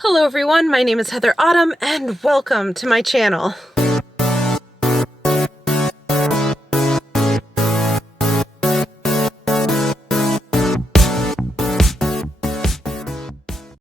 Hello everyone, my name is Heather Autumn and welcome to my channel.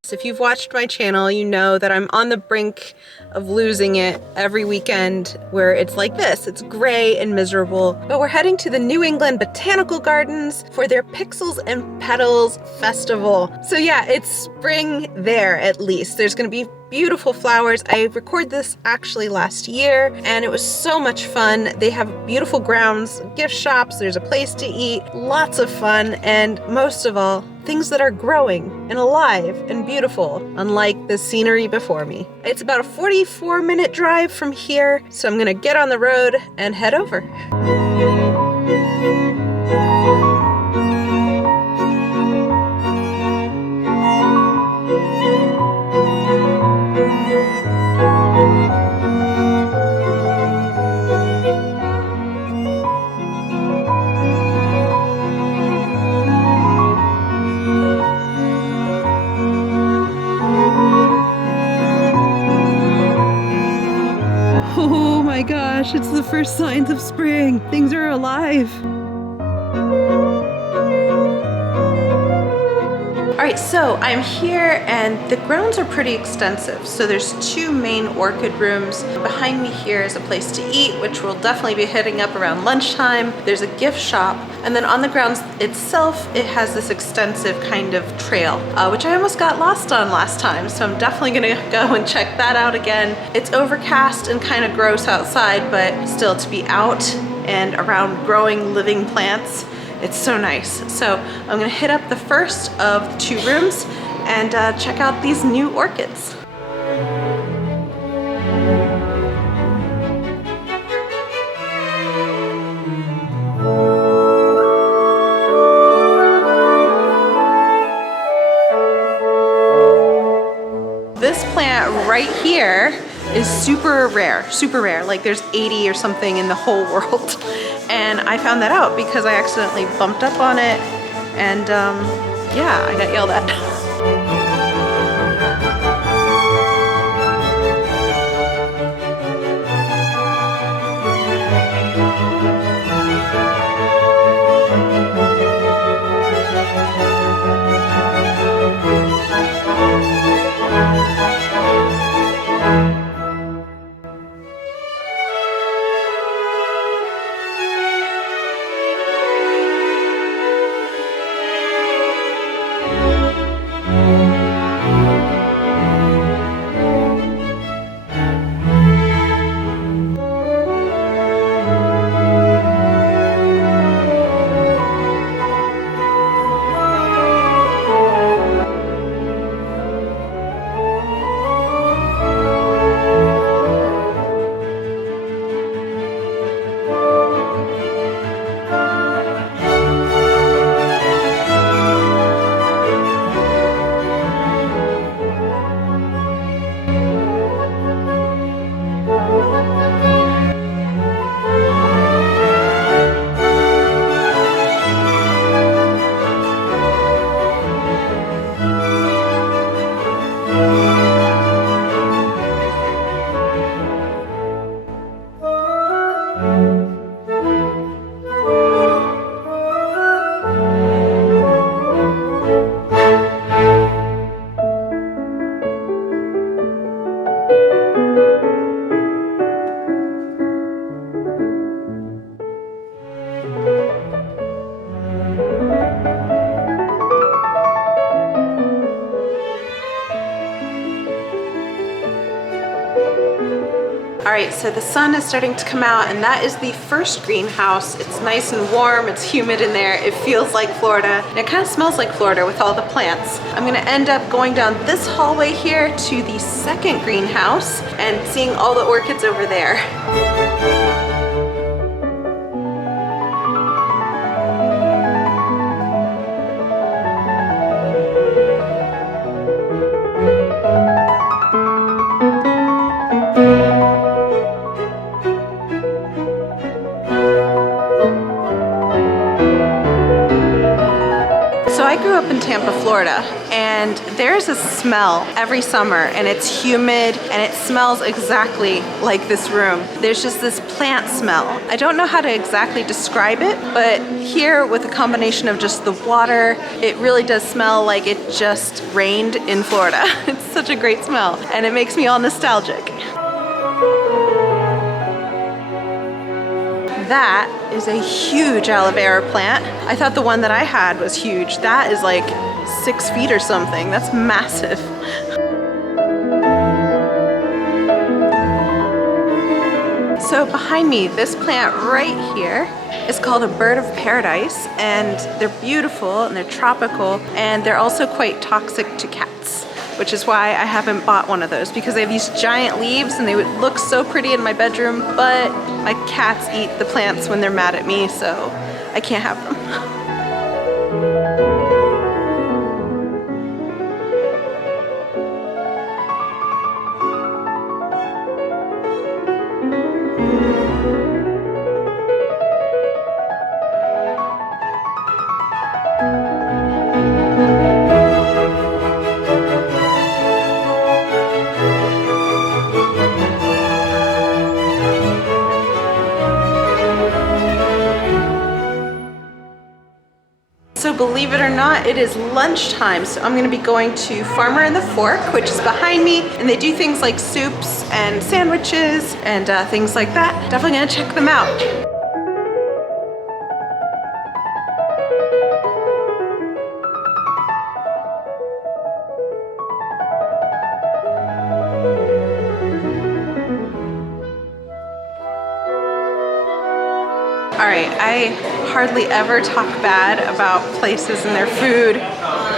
If you've watched my channel, you know that I'm on the brink of losing it every weekend where it's like this. It's gray and miserable. But we're heading to the New England Botanical Gardens for their Pixels and Petals festival. So yeah, it's spring there at least. There's gonna be beautiful flowers. I recorded this actually last year and it was so much fun. They have beautiful grounds, gift shops, there's a place to eat, lots of fun, and most of all, things that are growing and alive and beautiful, unlike the scenery before me. It's about a 44-minute drive from here, so I'm gonna get on the road and head over. Oh my gosh, it's the first signs of spring. Things are alive. Alright, so I'm here and the grounds are pretty extensive. So there's two main orchid rooms. Behind me here is a place to eat, which we'll definitely be hitting up around lunchtime. There's a gift shop, and then on the grounds itself, it has this extensive kind of trail, which I almost got lost on last time. So I'm definitely gonna go and check that out again. It's overcast and kind of gross outside, but still to be out and around growing living plants, it's so nice. So I'm gonna hit up the first of the two rooms and check out these new orchids. This plant right here is super rare. Like there's 80 or something in the whole world. And I found that out because I accidentally bumped up on it and yeah, I got yelled at. Alright, so the sun is starting to come out and that is the first greenhouse. It's nice and warm, it's humid in there, it feels like Florida, and it kind of smells like Florida with all the plants. I'm gonna end up going down this hallway here to the second greenhouse and seeing all the orchids over there. So I grew up in Tampa, Florida, and and there's a smell every summer, and it's humid and it smells exactly like this room. There's just this plant smell. I don't know how to exactly describe it, but here with a combination of just the water, it really does smell like it just rained in Florida. It's such a great smell and it makes me all nostalgic. That is a huge aloe vera plant. I thought the one that I had was huge. That is like 6 feet or something. That's massive. So behind me, this plant right here is called a bird of paradise, and they're beautiful and they're tropical, and they're also quite toxic to cats, which is why I haven't bought one of those, because they have these giant leaves and they would look so pretty in my bedroom, but my cats eat the plants when they're mad at me, so I can't have them. So believe it or not, it is lunchtime, so I'm gonna be going to Farmer and the Fork, which is behind me, and they do things like soups and sandwiches and things like that. Definitely gonna check them out. All right, I hardly ever talk bad about places and their food,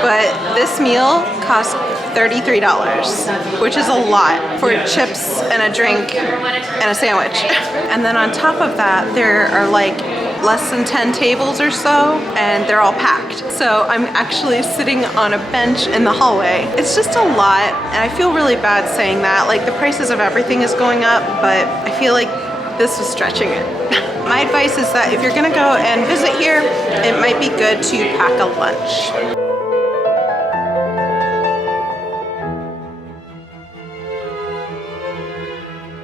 but this meal cost $33, which is a lot for chips and a drink and a sandwich. And then on top of that, there are like less than 10 tables or so, and they're all packed. So I'm actually sitting on a bench in the hallway. It's just a lot, and I feel really bad saying that. Like, the prices of everything is going up, but I feel like this was stretching it. My advice is that if you're gonna go and visit here, it might be good to pack a lunch.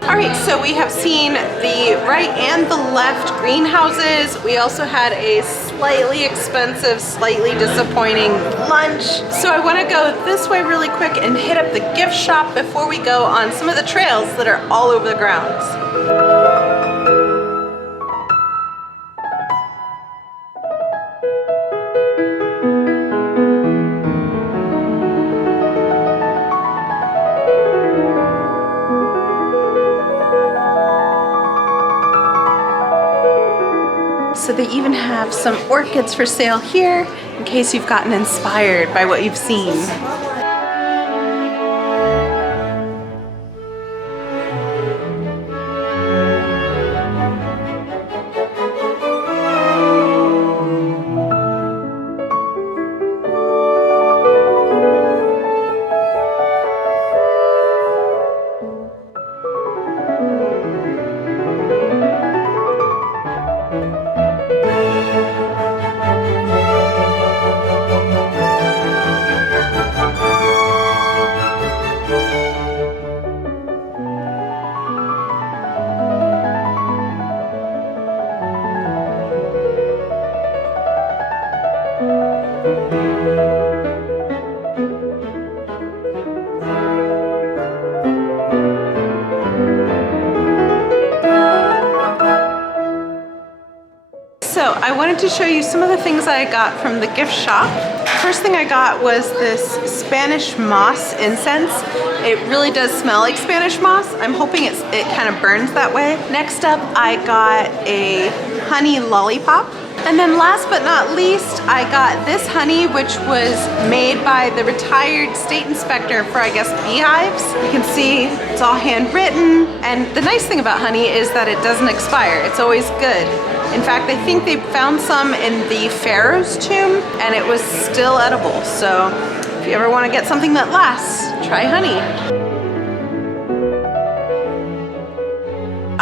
All right, so we have seen the right and the left greenhouses. We also had a slightly expensive, slightly disappointing lunch. So I wanna go this way really quick and hit up the gift shop before we go on some of the trails that are all over the grounds. So they even have some orchids for sale here in case you've gotten inspired by what you've seen. So I wanted to show you some of the things I got from the gift shop. First thing I got was this Spanish moss incense. It really does smell like Spanish moss. I'm hoping it kind of burns that way. Next up, I got a honey lollipop. And then last but not least, I got this honey, which was made by the retired state inspector for, I guess, beehives. You can see it's all handwritten. And the nice thing about honey is that it doesn't expire. It's always good. In fact, I think they found some in the Pharaoh's tomb and it was still edible. So if you ever want to get something that lasts, try honey.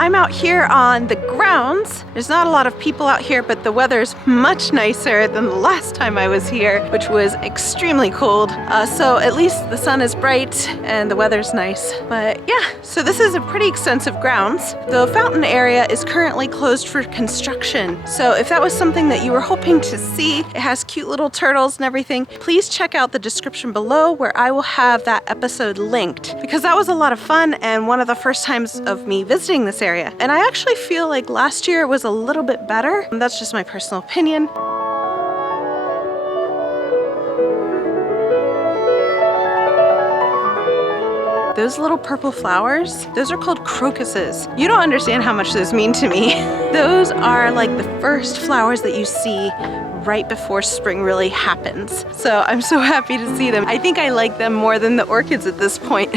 I'm out here on the grounds. There's not a lot of people out here, but the weather's much nicer than the last time I was here, which was extremely cold. So at least the sun is bright and the weather's nice. But yeah, so this is a pretty extensive grounds. The fountain area is currently closed for construction. So if that was something that you were hoping to see, it has cute little turtles and everything, please check out the description below where I will have that episode linked, because that was a lot of fun and one of the first times of me visiting this area. And I actually feel like last year was a little bit better. That's just my personal opinion. Those little purple flowers, those are called crocuses. You don't understand how much those mean to me. Those are like the first flowers that you see right before spring really happens. So I'm so happy to see them. I think I like them more than the orchids at this point.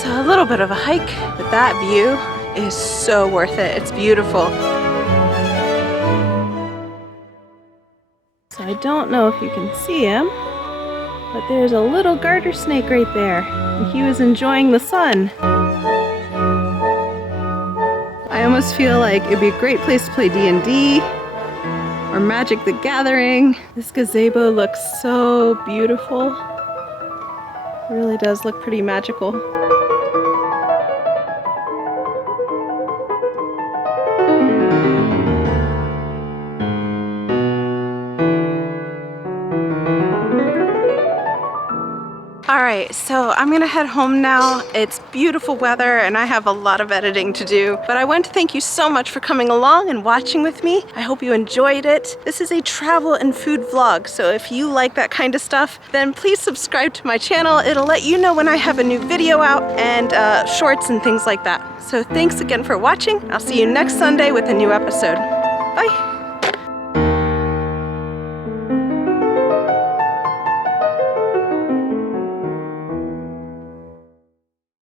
So a little bit of a hike, but that view is so worth it. It's beautiful. So I don't know if you can see him, but there's a little garter snake right there, and he was enjoying the sun. I almost feel like it'd be a great place to play D&D or Magic the Gathering. This gazebo looks so beautiful. It really does look pretty magical. Alright, so I'm gonna head home now. It's beautiful weather and I have a lot of editing to do, but I want to thank you so much for coming along and watching with me. I hope you enjoyed it. This is a travel and food vlog, so if you like that kind of stuff, then please subscribe to my channel. It'll let you know when I have a new video out and shorts and things like that. So thanks again for watching. I'll see you next Sunday with a new episode. Bye!